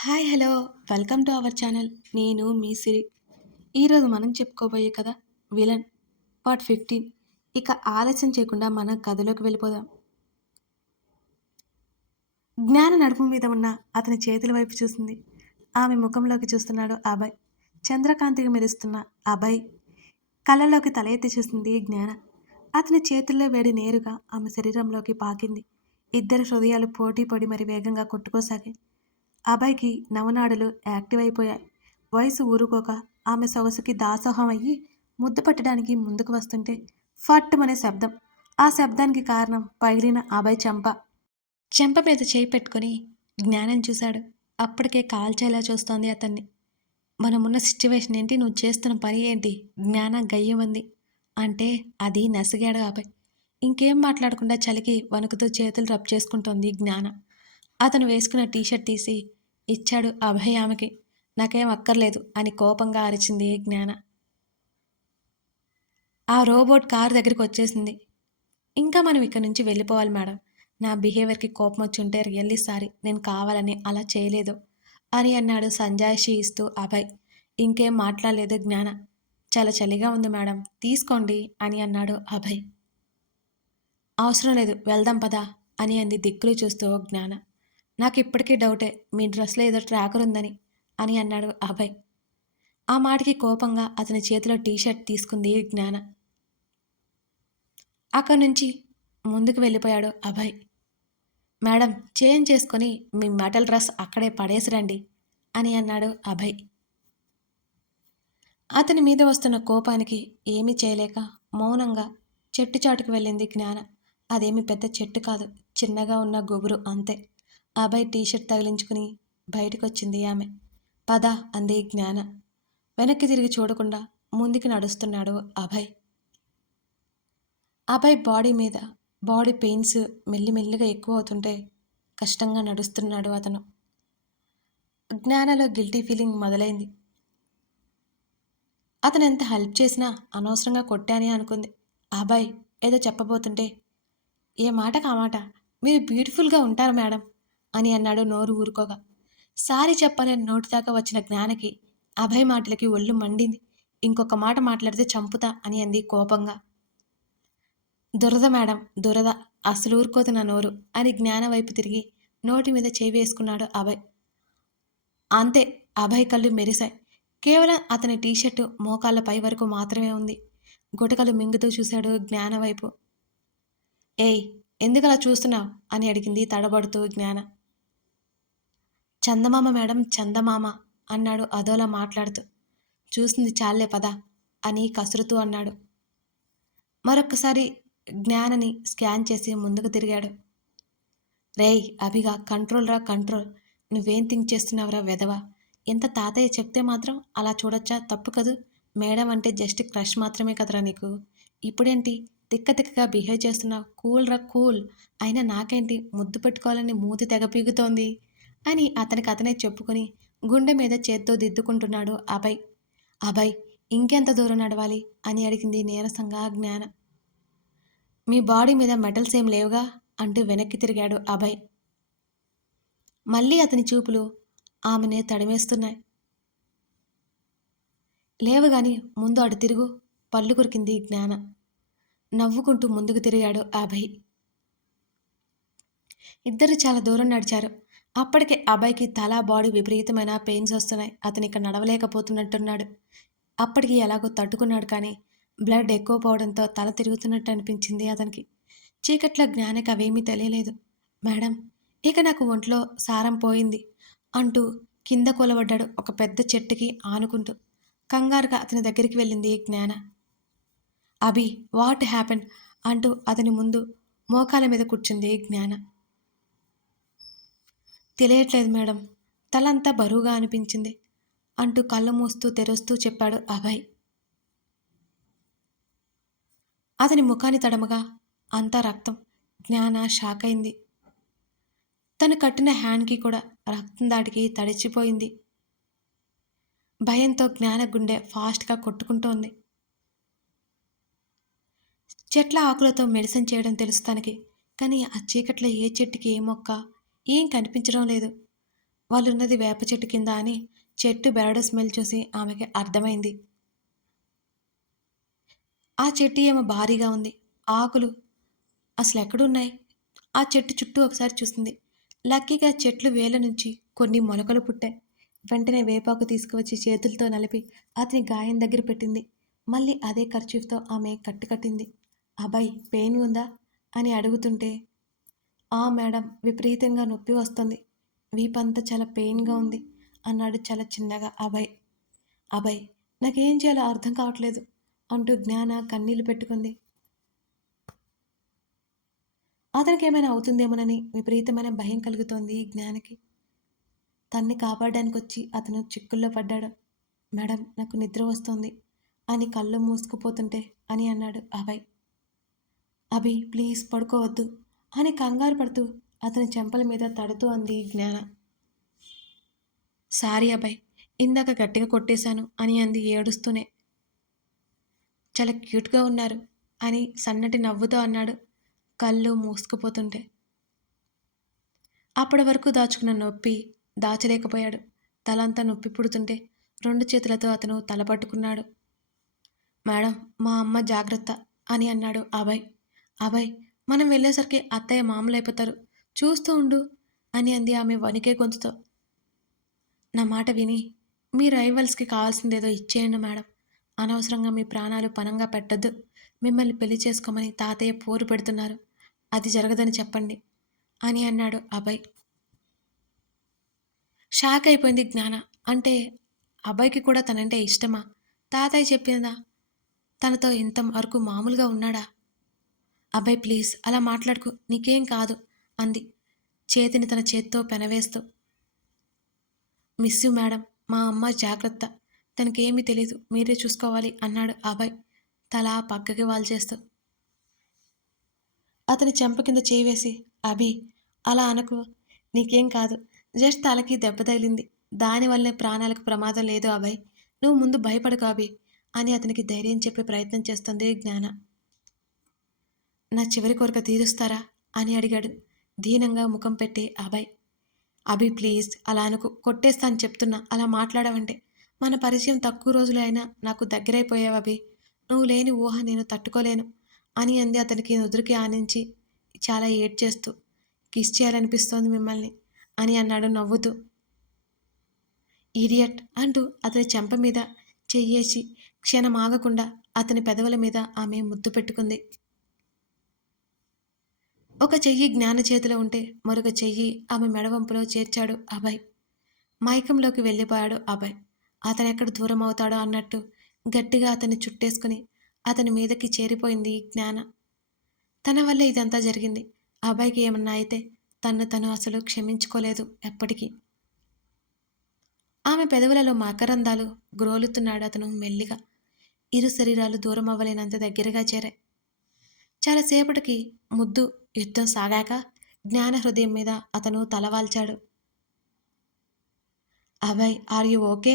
Hi hello. Welcome to our channel. నేను మీ సిరి. ఈరోజు మనం చెప్పుకోబోయే కదా విలన్ పార్ట్ ఫిఫ్టీన్. ఇక ఆలస్యం చేయకుండా మన కథలోకి వెళ్ళిపోదాం. జ్ఞాన నడుపు మీద ఉన్న అతని చేతుల వైపు చూసింది. ఆమె ముఖంలోకి చూస్తున్నాడు అభయ్. చంద్రకాంతిగా మెరుస్తున్న అభయ్ కళ్ళలోకి తల ఎత్తి చూసింది జ్ఞాన. అతని చేతుల్లో వేడి నేరుగా ఆమె శరీరంలోకి పాకింది. ఇద్దరు హృదయాలు పోటీ పడి మరి వేగంగా కొట్టుకోసాగాయి. అభయ్కి నవనాడులు యాక్టివ్ అయిపోయాయి. వయసు ఊరుకోక ఆమె సొగసుకి దాసోహం అయ్యి ముద్దు పట్టడానికి ముందుకు వస్తుంటే ఫట్టుమనే శబ్దం. ఆ శబ్దానికి కారణం పగిలిన అభయ్ చెంప. చెంప మీద చేయి పెట్టుకొని జ్ఞానం చూశాడు. అప్పటికే కాల్చేలా చూస్తోంది అతన్ని. మనమున్న సిచ్యువేషన్ ఏంటి? నువ్వు చేస్తున్న పని ఏంటి? జ్ఞాన గయ్యమంది అంటే అది నసిగాడు అభయ్ ఇంకేం మాట్లాడకుండా చలికి వణుకుతూ చేతులు రబ్ చేసుకుంటోంది జ్ఞాన. అతను వేసుకున్న టీషర్ట్ తీసి ఇచ్చాడు అభయ్ ఆమెకి నాకేం అక్కర్లేదు అని కోపంగా అరిచింది జ్ఞాన. ఆ రోబోట్ కారు దగ్గరికి వచ్చేసింది. ఇంకా మనం ఇక్కడ నుంచి వెళ్ళిపోవాలి మేడం. నా బిహేవియర్కి కోపం వచ్చి ఉంటే రియల్లీ సారీ నేను కావాలని అలా చేయలేదు అని అన్నాడు సంజాయిషి ఇస్తూ అభయ్. ఇంకేం మాట్లాడలేదు జ్ఞాన. చాలా చలిగా ఉంది మేడం. తీసుకోండి అని అన్నాడు అభయ్. అవసరం లేదు వెళ్దాం పదా అని అంది దిక్కులు చూస్తూ జ్ఞాన. నాకు ఇప్పటికీ డౌటే మీ డ్రెస్లో ఏదో ట్రాకర్ ఉందని అని అన్నాడు అభయ్. ఆ మాటకి కోపంగా అతని చేతిలో టీషర్ట్ తీసుకుంది జ్ఞాన. అక్కడి నుంచి ముందుకు వెళ్ళిపోయాడు అభయ్. మేడం చేంజ్ చేసుకొని మీ మెటల్ డ్రెస్ అక్కడే పడేసిరండి అని అన్నాడు అభయ్. అతని మీద వస్తున్న కోపానికి ఏమీ చేయలేక మౌనంగా చెట్టు చాటుకు వెళ్ళింది జ్ఞాన. అదేమి పెద్ద చెట్టు కాదు చిన్నగా ఉన్న గొబురు అంతే. అభయ్ టీషర్ట్ తగిలించుకుని బయటకొచ్చింది ఆమె. పద అంది జ్ఞాన. వెనక్కి తిరిగి చూడకుండా ముందుకు నడుస్తున్నాడు అభయ్. అభయ్ బాడీ మీద బాడీ పెయిన్స్ మెల్లిమెల్లిగా ఎక్కువ అవుతుంటే కష్టంగా నడుస్తున్నాడు అతను. జ్ఞానలో గిల్టీ ఫీలింగ్ మొదలైంది. అతను ఎంత హెల్ప్ చేసినా అనవసరంగా కొట్టానే అనుకుంది. అబ్బాయి ఏదో చెప్పబోతుంటే ఏ మాటకు ఆ మాట? మీరు బ్యూటిఫుల్గా ఉంటారు మేడం. అని అన్నాడు నోరు ఊరుకోగా. సారీ చెప్పాలని నోటి దాకా వచ్చిన జ్ఞానకి అభయ్ మాటలకి ఒళ్ళు మండింది. ఇంకొక మాట మాట్లాడితే చంపుతా అని అంది కోపంగా. దురద మేడం దురద అసలు ఊరుకోదు నా నోరు అని జ్ఞాన వైపు తిరిగి నోటి మీద చేయి వేసుకున్నాడు అభయ్. అంతే అభయ్ కళ్ళు మెరిశాయి. కేవలం అతని టీషర్టు మోకాళ్ళ పై వరకు మాత్రమే ఉంది. గుటకలు మింగుతూ చూశాడు జ్ఞాన వైపు. ఏయ్ ఎందుకలా చూస్తున్నావు? అని అడిగింది తడబడుతూ జ్ఞాన. చందమామ మేడం చందమామ అన్నాడు అదోలా మాట్లాడుతూ. చూసింది చాలే పదా అని కసురుతూ అన్నాడు. మరొక్కసారి జ్ఞానని స్కాన్ చేసి ముందుకు తిరిగాడు. రేయ్ అభిగా కంట్రోల్ రా కంట్రోల్. నువ్వేం థింక్ చేస్తున్నావురా వెధవా? ఎంత తాతయ్య చెప్తే మాత్రం అలా చూడొచ్చా? తప్పు కదూ? మేడం అంటే జస్ట్ క్రష్ మాత్రమే కదరా నీకు? ఇప్పుడేంటి? తిక్క తిక్కగా బిహేవ్ చేస్తున్నావు. కూల్ రా కూల్. అయినా నాకేంటి? ముద్దు పెట్టుకోవాలని మూతి తెగ పీగుతోంది. అని అతనికి అతనే చెప్పుకుని గుండె మీద చేత్తో దిద్దుకుంటున్నాడు అభయ్. అభయ్ ఇంకెంత దూరం నడవాలి? అని అడిగింది నీరసంగా జ్ఞాన. మీ బాడీ మీద మెటల్స్ ఏం లేవుగా? అంటూ వెనక్కి తిరిగాడు అభయ్. మళ్ళీ అతని చూపులు ఆమెనే తడిమేస్తున్నాయి. లేవు గాని ముందు అటు తిరుగు పళ్ళు కొరికింది జ్ఞాన. నవ్వుకుంటూ ముందుకు తిరిగాడు అభయ్. ఇద్దరు చాలా దూరం నడిచారు. అప్పటికే అభయ్కి తల బాడీ విపరీతమైన పెయిన్స్ వస్తున్నాయి. అతను ఇక నడవలేకపోతున్నట్టున్నాడు. అప్పటికి ఎలాగో తట్టుకున్నాడు కానీ బ్లడ్ ఎక్కువ పోవడంతో తల తిరుగుతున్నట్టు అనిపించింది అతనికి. చీకట్లో జ్ఞానికి అవేమీ తెలియలేదు. మేడం ఇక నాకు ఒంట్లో సారం పోయింది అంటూ కింద కూలబడ్డాడు ఒక పెద్ద చెట్టుకి ఆనుకుంటూ. కంగారుగా అతని దగ్గరికి వెళ్ళింది జ్ఞాన. అభి వాట్ హ్యాపెన్ అంటూ అతని ముందు మోకాల మీద కూర్చుంది జ్ఞాన. తెలియట్లేదు మేడం. తలంతా బరువుగా అనిపించింది. అంటూ కళ్ళు మూస్తూ తెరుస్తూ చెప్పాడు అభయ్. అతని ముఖాన్ని తడమగా అంతా రక్తం జ్ఞాన షాక్ అయింది. తను కట్టిన హ్యాండ్కి కూడా రక్తం దాటికి తడిచిపోయింది. భయంతో జ్ఞాన గుండె ఫాస్ట్గా కొట్టుకుంటోంది. చెట్ల ఆకులతో మెడిసిన్ చేయడం తెలుసు తనకి కానీ ఆ చీకట్లో ఏ చెట్టుకి ఏ మొక్క ఏం కనిపించడం లేదు. వాళ్ళున్నది వేప చెట్టు కింద అని చెట్టు బెరడు స్మెల్ చూసి ఆమెకి అర్థమైంది. ఆ చెట్టు ఏమో భారీగా ఉంది. ఆకులు అసలు ఎక్కడున్నాయి? ఆ చెట్టు చుట్టూ ఒకసారి చూసింది. లక్కీగా చెట్లు వేల నుంచి కొన్ని మొలకలు పుట్టాయి. వెంటనే వేపాకు తీసుకువచ్చి చేతులతో నలిపి అతని గాయం దగ్గర పెట్టింది. మళ్ళీ అదే ఖర్చీఫ్తో ఆమె కట్టుకట్టింది అబ్బాయి పెయిన్ ఉందా? అని అడుగుతుంటే ఆ మేడం విపరీతంగా నొప్పి వస్తుంది. వీపంతా చాలా పెయిన్గా ఉంది. అన్నాడు చాలా చిన్నగా అభయ్. అభయ్ నాకేం చేయాలో అర్థం కావట్లేదు అంటూ జ్ఞాన కన్నీళ్ళు పెట్టుకుంది. అతనికి ఏమైనా అవుతుందేమోనని విపరీతమైన భయం కలుగుతోంది జ్ఞానికి. తన్ని కాపాడడానికి వచ్చి అతను చిక్కుల్లో పడ్డాడు. మేడం నాకు నిద్ర వస్తోంది. అని కళ్ళు మూసుకుపోతుంటే అని అన్నాడు అభయ్. అభి ప్లీజ్ పడుకోవద్దు. అని కంగారు పడుతూ అతని చెంపల మీద తడుతూ అంది జ్ఞాన. సారీ అభయ్ ఇందాక గట్టిగా కొట్టేశాను అని అంది ఏడుస్తూనే. చాలా క్యూట్గా ఉన్నారు అని సన్నటి నవ్వుతో అన్నాడు కళ్ళు మూసుకుపోతుంటే. అప్పటి వరకు దాచుకున్న నొప్పి దాచలేకపోయాడు. తలంతా నొప్పి పుడుతుంటే రెండు చేతులతో అతను తల పట్టుకున్నాడు. మేడం మా అమ్మ జాగ్రత్త అని అన్నాడు అభయ్. అభయ్ మనం వెళ్ళేసరికి అత్తయ్య మామూలైపోతారు. చూస్తూ ఉండు అని అంది ఆమె వణికే గొంతుతో. నా మాట విని మీ రైవల్స్కి కావాల్సిందేదో ఇచ్చేయండి మేడం. అనవసరంగా మీ ప్రాణాలు పనంగా పెట్టద్దు. మిమ్మల్ని పెళ్ళి చేసుకోమని తాతయ్య పోరు పెడుతున్నారు. అది జరగదని చెప్పండి అని అన్నాడు అభయ్. షాక్ అయిపోయింది జ్ఞాన. అంటే అబ్బాయికి కూడా తనంటే ఇష్టమా? తాతయ్య చెప్పిందా? తనతో ఇంత వరకు మామూలుగా ఉన్నాడా? అబ్బాయి ప్లీజ్ అలా మాట్లాడుకు నీకేం కాదు అంది. చేతిని తన చేత్తో పెనవేస్తూ. మిస్ యూ మేడం మా అమ్మ జాగ్రత్త. తనకేమీ తెలీదు మీరే చూసుకోవాలి అన్నాడు అభయ్ తల పక్కకి వాల్చేస్తూ. అతని చెంప కింద చేవేసి అభి అలా అనకు నీకేం కాదు. జస్ట్ తలకి దెబ్బ తగిలింది. దానివల్లనే ప్రాణాలకు ప్రమాదం లేదు అభయ్ నువ్వు ముందు భయపడకు అభి అని అతనికి ధైర్యం చెప్పే ప్రయత్నం చేస్తుంది జ్ఞాన. నా చివరి కోరిక తీరుస్తారా? అని అడిగాడు. దీనంగా ముఖం పెట్టి అభయ్. అభి ప్లీజ్ అలా అనుకు కొట్టేస్తాను చెప్తున్నా. అలా మాట్లాడవంటే. మన పరిచయం తక్కువ రోజులు అయినా నాకు దగ్గరైపోయావు అభి. నువ్వు లేని ఊహ నేను తట్టుకోలేను అని అంది అతనికి నుదురికి ఆనించి చాలా ఏడ్చేస్తూ. కిస్ చేయాలనిపిస్తోంది మిమ్మల్ని అని అన్నాడు నవ్వుతూ. ఇడియట్ అంటూ అతని చెంప మీద చెయ్యేసి క్షణం ఆగకుండా అతని పెదవుల మీద ఆమె ముద్దు పెట్టుకుంది. ఒక చెయ్యి జ్ఞాన చేతిలో ఉంటే మరొక చెయ్యి ఆమె మెడవంపులో చేర్చాడు అభయ్. మైకంలోకి వెళ్ళిపోయాడు అభయ్. అతను ఎక్కడ దూరం అవుతాడో అన్నట్టు గట్టిగా అతన్ని చుట్టేసుకుని అతని మీదకి చేరిపోయింది జ్ఞాన. తన వల్ల ఇదంతా జరిగింది. అబ్బాయికి ఏమన్నా అయితే తన్ను తను అసలు క్షమించుకోలేదు ఎప్పటికీ. ఆమె పెదవులలో మకరందాలు గ్రోలుతున్నాడు అతను మెల్లిగా. ఇరు శరీరాలు దూరం అవ్వలేనంత దగ్గరగా చేరాయి. చాలాసేపటికి ముద్దు యుద్ధం సాగాక జ్ఞాన హృదయం మీద అతను తలవాల్చాడు. అభయ్ ఆర్ యు ఓకే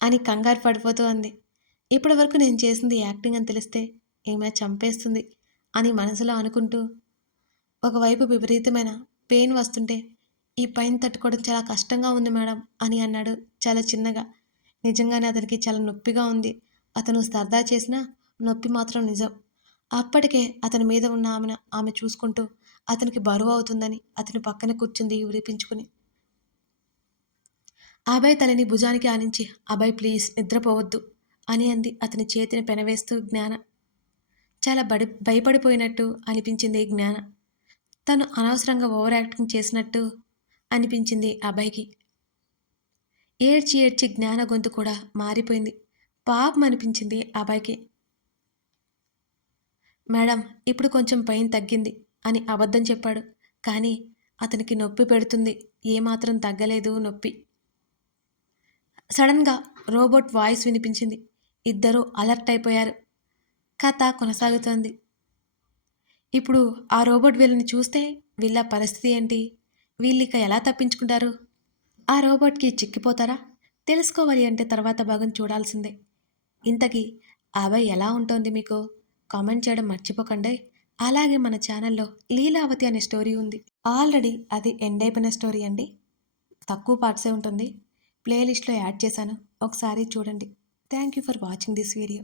అని కంగారు పడిపోతూ అంది. ఇప్పటి వరకు నేను చేసింది యాక్టింగ్ అని తెలిస్తే ఈమె చంపేస్తుంది అని మనసులో అనుకుంటూ ఒకవైపు విపరీతమైన పెయిన్ వస్తుంటే ఈ పైన తట్టుకోవడం చాలా కష్టంగా ఉంది మేడం అని అన్నాడు చాలా చిన్నగా. నిజంగానే అతనికి చాలా నొప్పిగా ఉంది. అతను సరదా చేసినా నొప్పి మాత్రం నిజం. అప్పటికే అతని మీద ఉన్న ఆమెను ఆమె చూసుకుంటూ అతనికి బరువు అవుతుందని అతని పక్కన కూర్చుంది విడిపించుకుని. అభయ్ తలని భుజానికి ఆనించి అభయ్ ప్లీజ్ నిద్రపోవద్దు అని అంది అతని చేతిని పెనవేస్తూ జ్ఞాన. చాలా బడి భయపడిపోయినట్టు అనిపించింది జ్ఞాన. తను అనవసరంగా ఓవర్ యాక్టింగ్ చేసినట్టు అనిపించింది అభయ్కి. ఏడ్చి ఏడ్చి జ్ఞాన గొంతు కూడా మారిపోయింది. పాపం అనిపించింది అబాయికి మేడం ఇప్పుడు కొంచెం పెయిన్ తగ్గింది అని అబద్ధం చెప్పాడు. కానీ అతనికి నొప్పి పెడుతుంది. ఏమాత్రం తగ్గలేదు నొప్పి. సడన్గా రోబోట్ వాయిస్ వినిపించింది. ఇద్దరూ అలర్ట్ అయిపోయారు. కథ కొనసాగుతోంది. ఇప్పుడు ఆ రోబోట్ వీళ్ళని చూస్తే వీళ్ళ పరిస్థితి ఏంటి? వీళ్ళిక ఎలా తప్పించుకుంటారు? ఆ రోబోట్కి చిక్కిపోతారా? తెలుసుకోవాలి అంటే తర్వాత భాగం చూడాల్సిందే. ఇంతకీ అభయ్ ఎలా ఉంటుంది మీకు? కామెంట్ చేయడం మర్చిపోకండి. అలాగే మన ఛానల్లో లీలావతి అనే స్టోరీ ఉంది. ఆల్రెడీ అది ఎండ్ అయిపోయిన స్టోరీ అండి. తక్కువ పార్ట్సే ఉంటుంది. ప్లేలిస్ట్లో యాడ్ చేశాను. ఒకసారి చూడండి. Thank you for watching this video.